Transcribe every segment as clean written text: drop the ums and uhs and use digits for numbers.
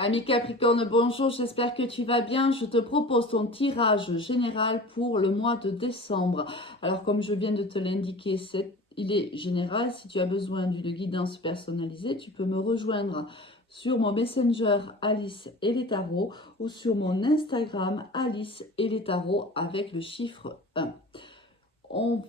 Ami Capricorne, bonjour, j'espère que tu vas bien. Je te propose ton tirage général pour le mois de décembre. Alors, comme je viens de te l'indiquer, il est général. Si tu as besoin d'une guidance personnalisée, tu peux me rejoindre sur mon Messenger Alice et les tarots ou sur mon Instagram Alice et les tarots avec le chiffre 1. On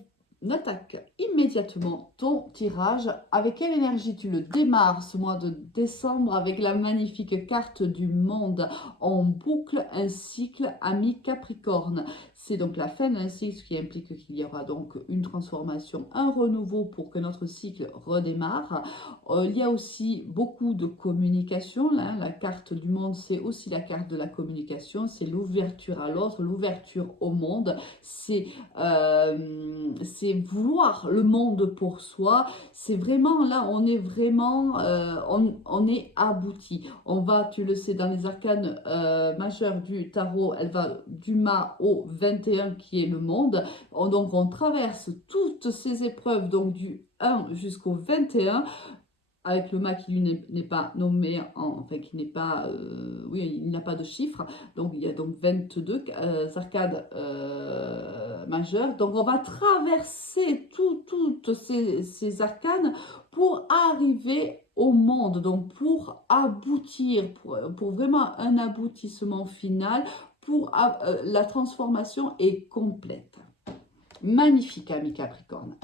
attaque immédiatement ton tirage. Avec quelle énergie tu le démarres ce mois de décembre avec la magnifique carte du monde? On boucle un cycle ami Capricorne. C'est donc la fin d'un cycle, ce qui implique qu'il y aura donc une transformation, un renouveau pour que notre cycle redémarre. Il y a aussi beaucoup de communication. Là. La carte du monde, c'est aussi la carte de la communication. C'est l'ouverture à l'autre, l'ouverture au monde. C'est vouloir le monde pour soi. C'est vraiment là, on est vraiment, on est abouti. On va, tu le sais, dans les arcanes majeurs du tarot, elle va du mât au 21 qui est le monde. Donc on traverse toutes ces épreuves, donc du 1 jusqu'au 21 avec le mât qui lui n'est pas nommé, enfin qui n'est pas, oui, il n'a pas de chiffre, donc il y a donc 22 arcades majeures, donc on va traverser toutes ces arcanes pour arriver au monde, donc pour aboutir, pour vraiment un aboutissement final, pour la transformation est complète. Magnifique, ami Capricorne.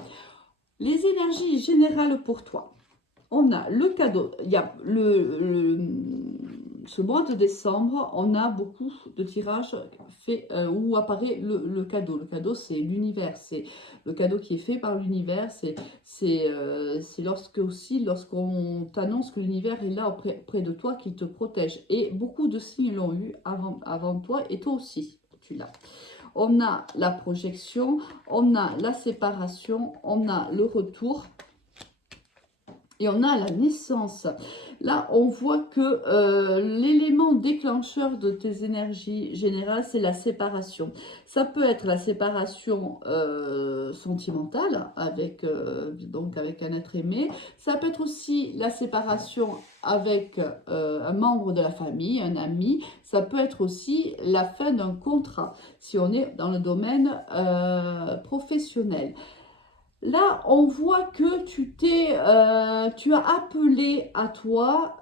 Les énergies générales pour toi. On a le cadeau, il y a ce mois de décembre, on a beaucoup de tirages faits où apparaît le cadeau. Le cadeau, c'est l'univers, c'est le cadeau qui est fait par l'univers, c'est lorsqu'on t'annonce que l'univers est là près de toi, qu'il te protège. Et beaucoup de signes l'ont eu avant toi, et toi aussi, tu l'as. On a la projection, on a la séparation, on a le retour. Et on a la naissance. Là, on voit que l'élément déclencheur de tes énergies générales, c'est la séparation. Ça peut être la séparation sentimentale donc avec un être aimé. Ça peut être aussi la séparation avec un membre de la famille, un ami. Ça peut être aussi la fin d'un contrat, si on est dans le domaine professionnel. Là, on voit que tu as appelé à toi.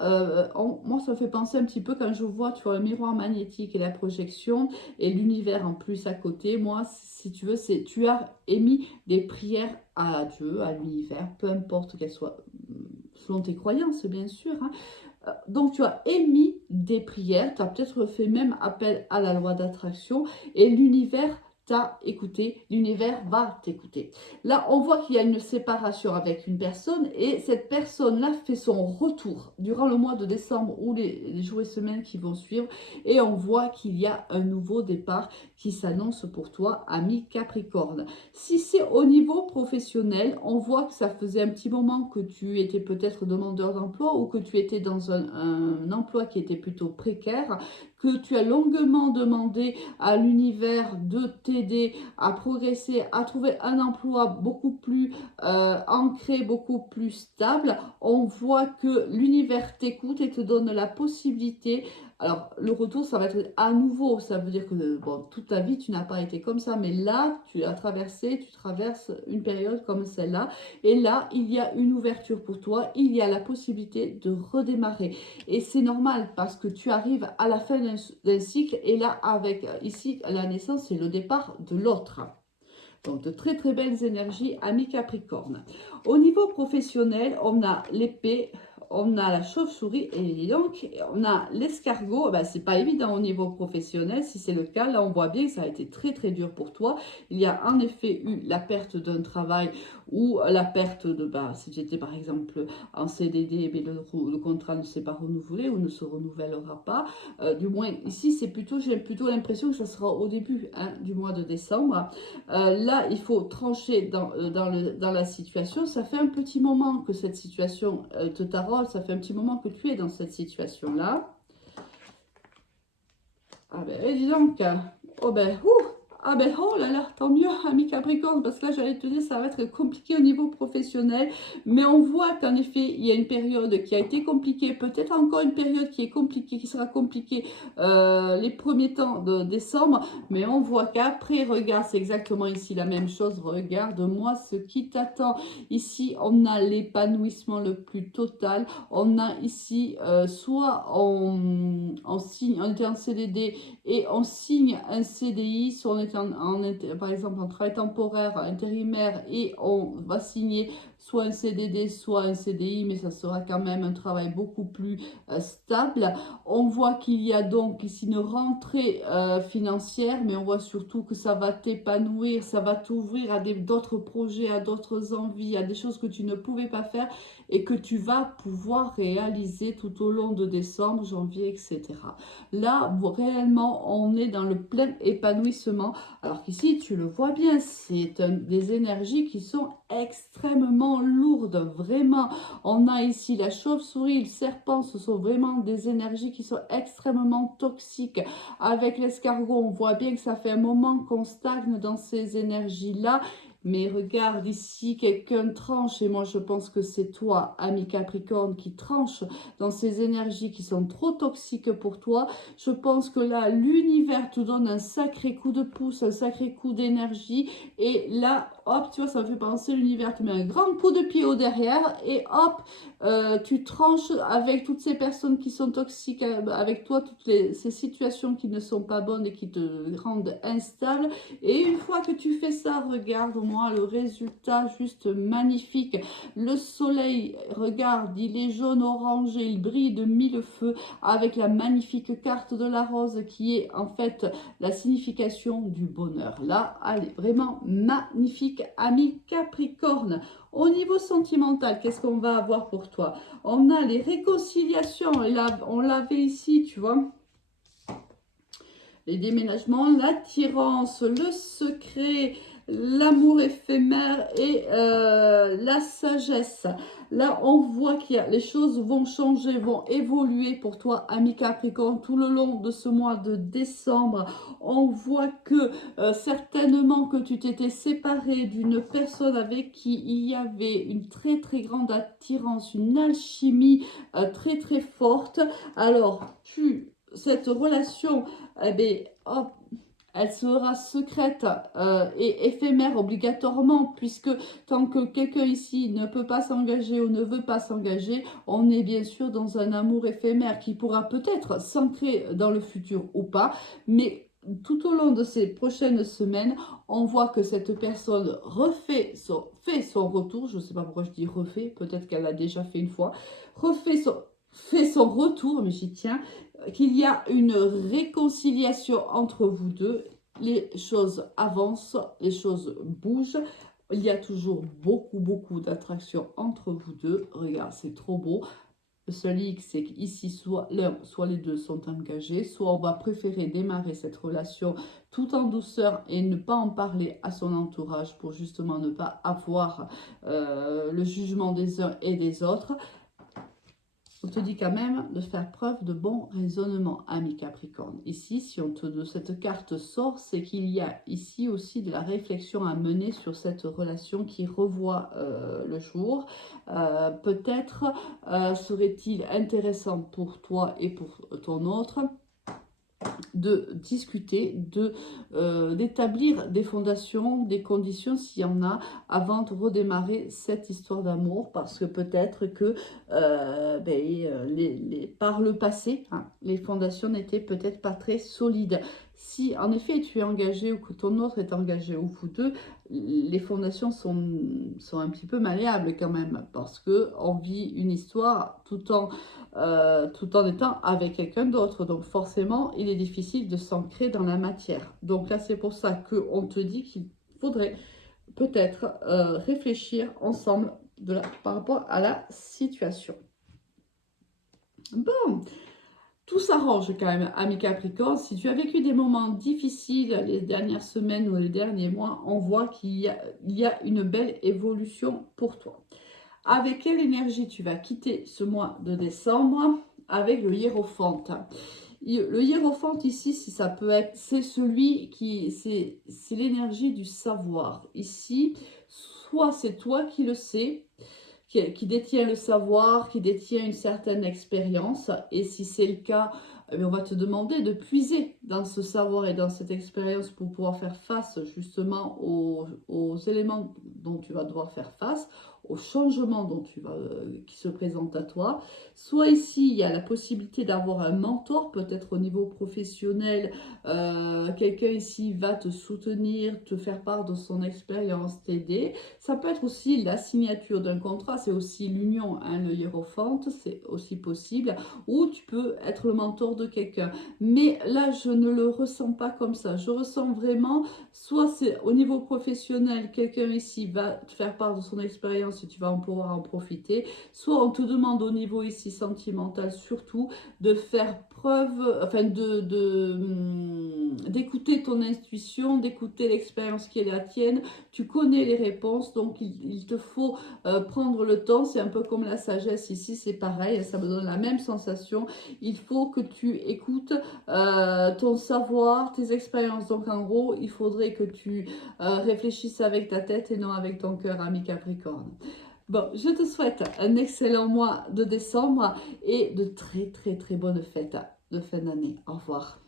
Moi, ça me fait penser un petit peu quand je vois, tu vois, le miroir magnétique et la projection et l'univers en plus à côté. Moi, si tu veux, tu as émis des prières à Dieu, à l'univers, peu importe qu'elles soient selon tes croyances, bien sûr. Hein. Donc, tu as émis des prières, tu as peut-être fait même appel à la loi d'attraction et l'univers t'a écouté, l'univers va t'écouter. Là, on voit qu'il y a une séparation avec une personne et cette personne-là fait son retour durant le mois de décembre ou les jours et semaines qui vont suivre et on voit qu'il y a un nouveau départ qui s'annonce pour toi, ami Capricorne. Si c'est au niveau professionnel, on voit que ça faisait un petit moment que tu étais peut-être demandeur d'emploi ou que tu étais dans un emploi qui était plutôt précaire, que tu as longuement demandé à l'univers de t'aider à progresser, à trouver un emploi beaucoup plus ancré, beaucoup plus stable. On voit que l'univers t'écoute et te donne la possibilité. Alors, le retour, ça va être à nouveau. Ça veut dire que bon, toute ta vie, tu n'as pas été comme ça. Mais là, tu as traversé, tu traverses une période comme celle-là. Et là, il y a une ouverture pour toi. Il y a la possibilité de redémarrer. Et c'est normal parce que tu arrives à la fin d'un cycle. Et là, avec ici, la naissance, c'est le départ de l'autre. Donc, de très très belles énergies, ami Capricorne. Au niveau professionnel, on a l'épée, on a la chauve-souris et donc on a l'escargot. Ben, c'est pas évident au niveau professionnel. Si c'est le cas, là on voit bien que ça a été très très dur pour toi. Il y a en effet eu la perte d'un travail ou la perte de, si j'étais par exemple en CDD, mais le contrat ne s'est pas renouvelé ou ne se renouvellera pas. Du moins ici, j'ai plutôt l'impression que ça sera au début du mois de décembre. Là, il faut trancher dans la situation. Ça fait un petit moment que cette situation te taraude. Ça fait un petit moment que tu es dans cette situation-là. Ah ben, dis donc. Oh ben, Ah ben, oh là là, tant mieux, ami Capricorne, parce que là, j'allais te dire, ça va être compliqué au niveau professionnel. Mais on voit qu'en effet, il y a une période qui a été compliquée, peut-être encore une période qui est compliquée, qui sera compliquée les premiers temps de décembre. Mais on voit qu'après, regarde, c'est exactement ici la même chose. Regarde-moi ce qui t'attend. Ici, on a l'épanouissement le plus total. On a ici, soit on signe, on était en CDD, et on signe un CDI, soit on est par exemple en travail temporaire, intérimaire, et on va signer soit un CDD, soit un CDI, mais ça sera quand même un travail beaucoup plus stable. On voit qu'il y a donc ici une rentrée financière, mais on voit surtout que ça va t'épanouir, ça va t'ouvrir à d'autres projets, à d'autres envies, à des choses que tu ne pouvais pas faire et que tu vas pouvoir réaliser tout au long de décembre, janvier, etc. Là, réellement, on est dans le plein épanouissement. Alors qu'ici, tu le vois bien, c'est des énergies qui sont extrêmement lourdes, vraiment. On a ici la chauve-souris, le serpent, ce sont vraiment des énergies qui sont extrêmement toxiques. Avec l'escargot, on voit bien que ça fait un moment qu'on stagne dans ces énergies-là. Mais regarde ici, quelqu'un tranche, et moi je pense que c'est toi, ami Capricorne, qui tranche dans ces énergies qui sont trop toxiques pour toi. Je pense que là, l'univers te donne un sacré coup de pouce, un sacré coup d'énergie. Et là, hop, tu vois, ça me fait penser, l'univers te met un grand coup de pied au derrière. Et hop, tu tranches avec toutes ces personnes qui sont toxiques avec toi, ces situations qui ne sont pas bonnes et qui te rendent instable. Et une fois que tu fais ça, regarde-moi le résultat juste magnifique. Le soleil, regarde, il est jaune orangé, il brille de mille feux avec la magnifique carte de la rose qui est en fait la signification du bonheur. Là, elle est vraiment magnifique, ami Capricorne. Au niveau sentimental, qu'est-ce qu'on va avoir pour toi? On a les réconciliations, et là, on l'avait ici, tu vois. Les déménagements, l'attirance, le secret, l'amour éphémère et la sagesse. Là, on voit que les choses vont changer, vont évoluer pour toi, ami Capricorne, tout le long de ce mois de décembre. On voit que certainement que tu t'étais séparé d'une personne avec qui il y avait une très très grande attirance, une alchimie très très forte. Alors, cette relation, eh bien, hop, elle sera secrète et éphémère obligatoirement, puisque tant que quelqu'un ici ne peut pas s'engager ou ne veut pas s'engager, on est bien sûr dans un amour éphémère qui pourra peut-être s'ancrer dans le futur ou pas, mais tout au long de ces prochaines semaines, on voit que cette personne fait son retour. Je ne sais pas pourquoi je dis refait, peut-être qu'elle l'a déjà fait une fois, fait son retour, mais j'y tiens, qu'il y a une réconciliation entre vous deux. Les choses avancent, les choses bougent. Il y a toujours beaucoup d'attraction entre vous deux. Regarde, c'est trop beau. Le seul X, c'est qu'ici, soit l'un, soit les deux sont engagés. Soit on va préférer démarrer cette relation tout en douceur et ne pas en parler à son entourage pour justement ne pas avoir le jugement des uns et des autres. On te dit quand même de faire preuve de bon raisonnement, ami Capricorne. Ici, si cette carte sort, c'est qu'il y a ici aussi de la réflexion à mener sur cette relation qui revoit le jour. Peut-être serait-il intéressant pour toi et pour ton autre de discuter, d'établir des fondations, des conditions s'il y en a, avant de redémarrer cette histoire d'amour, parce que peut-être que par le passé, hein, les fondations n'étaient peut-être pas très solides. Si en effet tu es engagé ou que ton autre est engagé ou vous deux, les fondations sont un petit peu malléables quand même, parce qu'on vit une histoire tout en étant avec quelqu'un d'autre. Donc forcément, il est difficile de s'ancrer dans la matière. Donc là, c'est pour ça qu'on te dit qu'il faudrait peut-être réfléchir ensemble par rapport à la situation. Bon, tout s'arrange quand même, ami Capricorne. Si tu as vécu des moments difficiles les dernières semaines ou les derniers mois, on voit qu'il y a une belle évolution pour toi. Avec quelle énergie tu vas quitter ce mois de décembre? Avec le hiérophante. Le hiérophante ici, si ça peut être, c'est celui qui, c'est l'énergie du savoir. Ici, soit c'est toi qui le sais, qui détient le savoir, qui détient une certaine expérience. Et si c'est le cas, eh bien, on va te demander de puiser dans ce savoir et dans cette expérience pour pouvoir faire face justement aux éléments dont tu vas devoir faire face, aux changements qui se présentent à toi. Soit ici, il y a la possibilité d'avoir un mentor, peut-être au niveau professionnel. Quelqu'un ici va te soutenir, te faire part de son expérience, t'aider. Ça peut être aussi la signature d'un contrat, c'est aussi l'union, hein, le hiérophante, c'est aussi possible, ou tu peux être le mentor de quelqu'un. Mais là, je ne le ressens pas comme ça. Je ressens vraiment, soit c'est au niveau professionnel, quelqu'un ici va te faire part de son expérience et tu vas en pouvoir en profiter, soit on te demande au niveau ici sentimental surtout de faire preuve, enfin d'écouter ton intuition, d'écouter l'expérience qui est la tienne. Tu connais les réponses, donc il te faut prendre le temps. C'est un peu comme la sagesse ici, c'est pareil, ça me donne la même sensation. Il faut que tu écoutes ton savoir, tes expériences. Donc en gros, il faudrait que tu réfléchisses avec ta tête et non avec ton cœur, ami Capricorne. Bon, je te souhaite un excellent mois de décembre et de très très très bonnes fêtes de fin d'année. Au revoir.